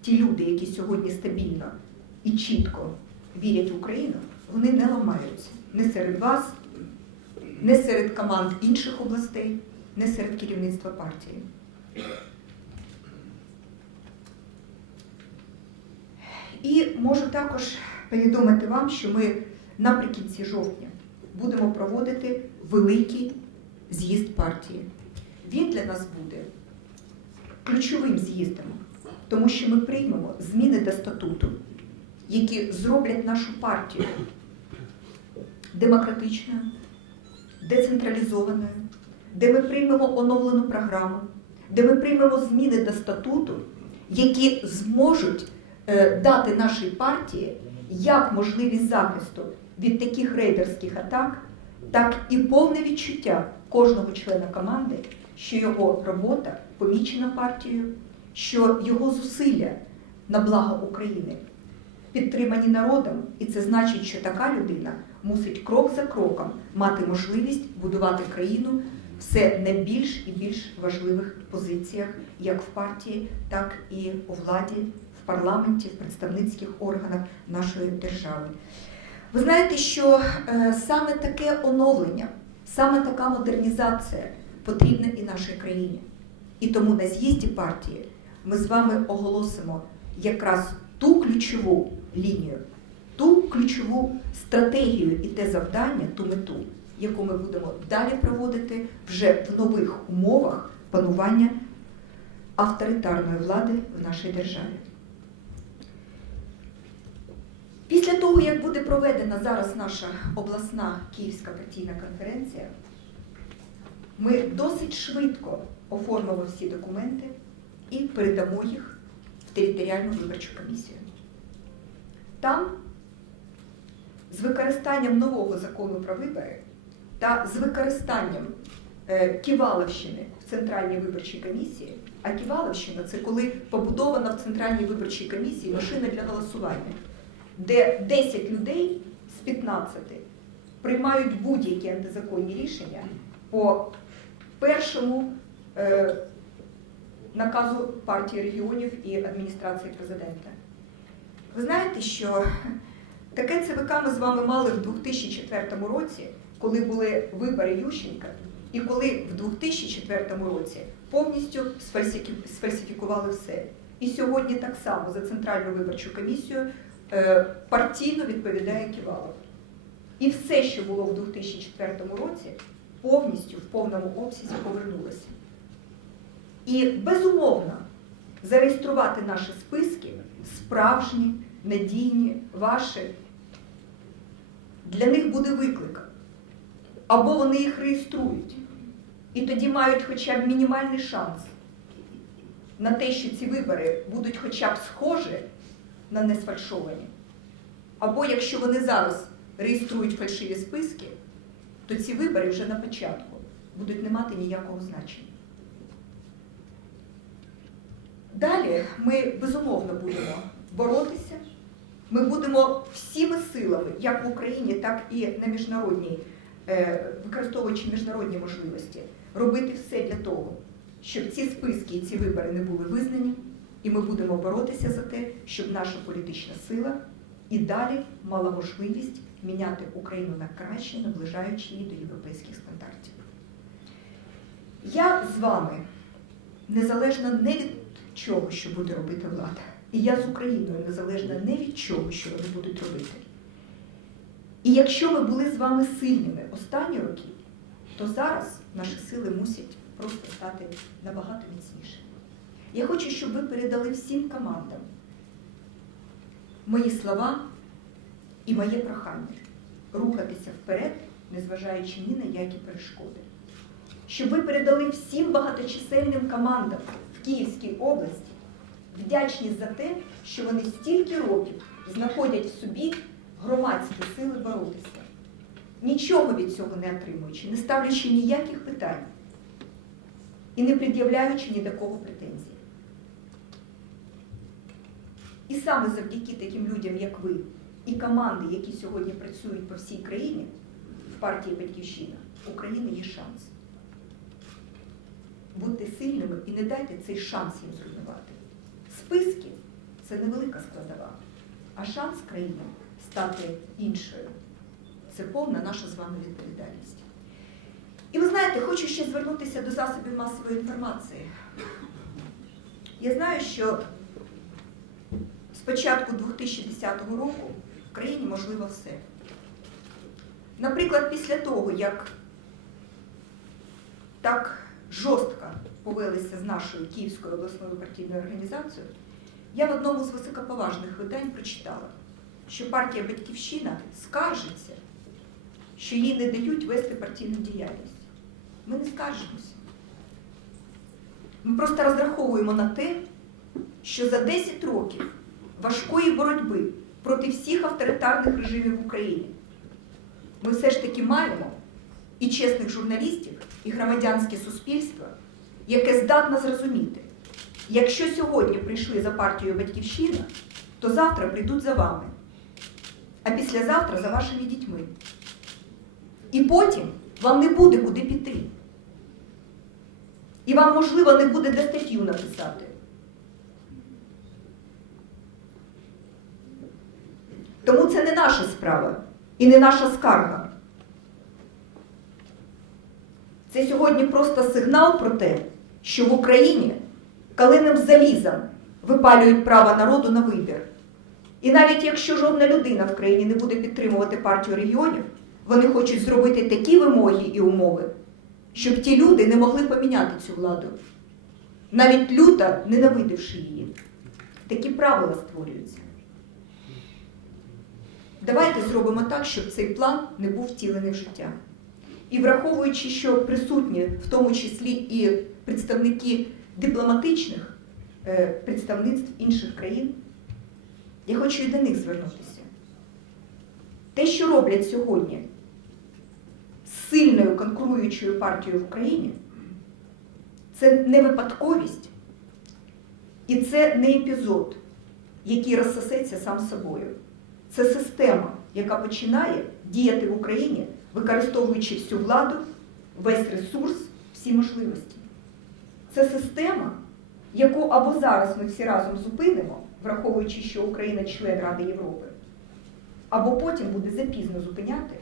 ті люди, які сьогодні стабільно і чітко вірять в Україну, вони не ламаються не серед вас, не серед команд інших областей, не серед керівництва партії. І можу також повідомити вам, що ми наприкінці жовтня будемо проводити великий з'їзд партії. Він для нас буде ключовим з'їздом, тому що ми приймемо зміни до статуту, які зроблять нашу партію демократичною, децентралізованою, де ми приймемо оновлену програму, де ми приймемо зміни до статуту, які зможуть е, дати нашій партії як можливість захисту від таких рейдерських атак, так і повне відчуття кожного члена команди, що його робота помічена партією, що його зусилля на благо України підтримані народом, і це значить, що така людина мусить крок за кроком мати можливість будувати країну все не більш і більш важливих позиціях, як в партії, так і у владі, в парламенті, в представницьких органах нашої держави. Ви знаєте, що е, саме таке оновлення, саме така модернізація потрібна і нашій країні. І тому на з'їзді партії ми з вами оголосимо якраз ту ключову лінію, ту ключову стратегію і те завдання, ту мету, яку ми будемо далі проводити вже в нових умовах панування авторитарної влади в нашій державі. Після того, як буде проведена зараз наша обласна Київська партійна конференція, ми досить швидко оформимо всі документи і передамо їх в територіальну виборчу комісію. Там з використанням нового закону про вибори та з використанням е, Ківаловщини в Центральній виборчій комісії, а Ківаловщина це коли побудована в Центральній виборчій комісії машина для голосування, де 10 людей з 15 приймають будь-які антизаконні рішення по першому е, наказу партії регіонів і адміністрації президента. Ви знаєте, що таке ЦВК ми з вами мали в 2004 році, коли були вибори Ющенка, і коли в 2004 році повністю сфальсифікували все. І сьогодні так само за Центральну виборчу комісію е, партійно відповідає Ківалов. І все, що було в 2004 році, повністю в повному обсязі повернулося. І безумовно зареєструвати наші списки справжні, надійні, ваші. Для них буде виклик. Або вони їх реєструють. І тоді мають хоча б мінімальний шанс на те, що ці вибори будуть хоча б схожі на несфальшовані. Або якщо вони зараз реєструють фальшиві списки, то ці вибори вже на початку будуть не мати ніякого значення. Далі ми безумовно будемо боротися. Ми будемо всіми силами, як в Україні, так і на міжнародній, е, використовуючи міжнародні можливості, робити все для того, щоб ці списки і ці вибори не були визнані, і ми будемо боротися за те, щоб наша політична сила і далі мала можливість міняти Україну на краще, наближаючи її до європейських стандартів. Я з вами незалежно не від чого, що буде робити влада. І я з Україною незалежна не від чого, що вони будуть робити. І якщо ми були з вами сильними останні роки, то зараз наші сили мусять просто стати набагато міцнішими. Я хочу, щоб ви передали всім командам мої слова і моє прохання рухатися вперед, незважаючи ні на які перешкоди. Щоб ви передали всім багаточисельним командам в Київській області вдячність за те, що вони стільки років знаходять в собі громадські сили боротися, нічого від цього не отримуючи, не ставлячи ніяких питань і не пред'являючи ні до кого претензій. І саме завдяки таким людям, як ви, і команди, які сьогодні працюють по всій країні в партії Батьківщина, України є шанс. Будьте сильними і не дайте цей шанс їм зруйнувати. Списки це невелика складова. А шанс країни стати іншою це повна наша з вами відповідальність. І ви знаєте, хочу ще звернутися до засобів масової інформації. Я знаю, що з початку 2010 року в країні можливо все. Наприклад, після того, як так жорстко повелися з нашою Київською обласною партійною організацією, я в одному з високоповажних видань прочитала, що партія Батьківщина скаржиться, що їй не дають вести партійну діяльність. Ми не скаржимося. Ми просто розраховуємо на те, що за 10 років важкої боротьби проти всіх авторитарних режимів в Україні ми все ж таки маємо і чесних журналістів, і громадянське суспільство, яке здатне зрозуміти, якщо сьогодні прийшли за партією Батьківщина, то завтра прийдуть за вами, а післязавтра за вашими дітьми. І потім вам не буде куди піти. І вам, можливо, не буде де статтю написати. Тому це не наша справа і не наша скарга. Це сьогодні просто сигнал про те, що в Україні калиним залізом випалюють право народу на вибір. І навіть якщо жодна людина в країні не буде підтримувати партію регіонів, вони хочуть зробити такі вимоги і умови, щоб ті люди не могли поміняти цю владу, навіть люто ненавидивши її. Такі правила створюються. Давайте зробимо так, щоб цей план не був втілений в життя. І враховуючи, що присутні в тому числі і представники дипломатичних е, представництв інших країн, я хочу і до них звернутися. Те, що роблять сьогодні з сильною конкуруючою партією в Україні, це не випадковість і це не епізод, який розсосеться сам собою. Це система, яка починає діяти в Україні, використовуючи всю владу, весь ресурс, всі можливості. Це система, яку або зараз ми всі разом зупинимо, враховуючи, що Україна член Ради Європи, або потім буде запізно зупиняти,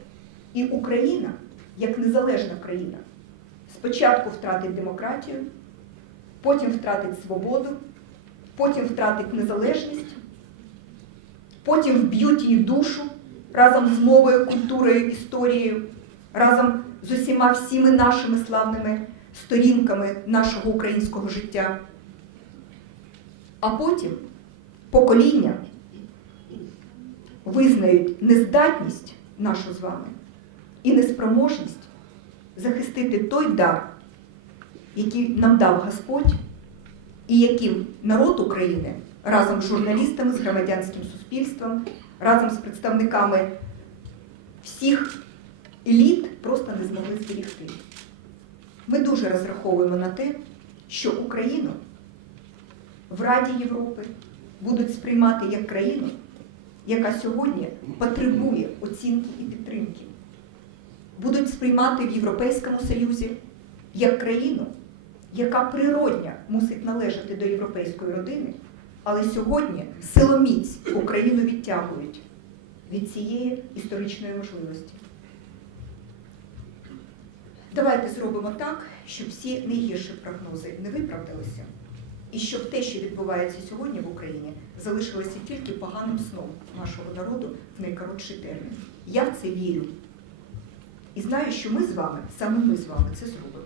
і Україна, як незалежна країна, спочатку втратить демократію, потім втратить свободу, потім втратить незалежність потім вб'ють її душу разом з мовою, культурою, історією, разом з усіма всіми нашими славними сторінками нашого українського життя. А потім покоління визнають нездатність нашу з вами і неспроможність захистити той дар, який нам дав Господь, і яким народ України разом з журналістами, з громадянським суспільством, разом з представниками всіх еліт просто не змогли зберегти. Ми дуже розраховуємо на те, що Україну в Раді Європи будуть сприймати як країну, яка сьогодні потребує оцінки і підтримки. Будуть сприймати в Європейському Союзі як країну, яка природня мусить належати до європейської родини, але сьогодні силоміць Україну відтягують від цієї історичної можливості. Давайте зробимо так, щоб всі найгірші прогнози не виправдалися, і щоб те, що відбувається сьогодні в Україні, залишилося тільки поганим сном нашого народу в найкоротший термін. Я в це вірю. І знаю, що ми з вами, саме ми з вами, це зробимо.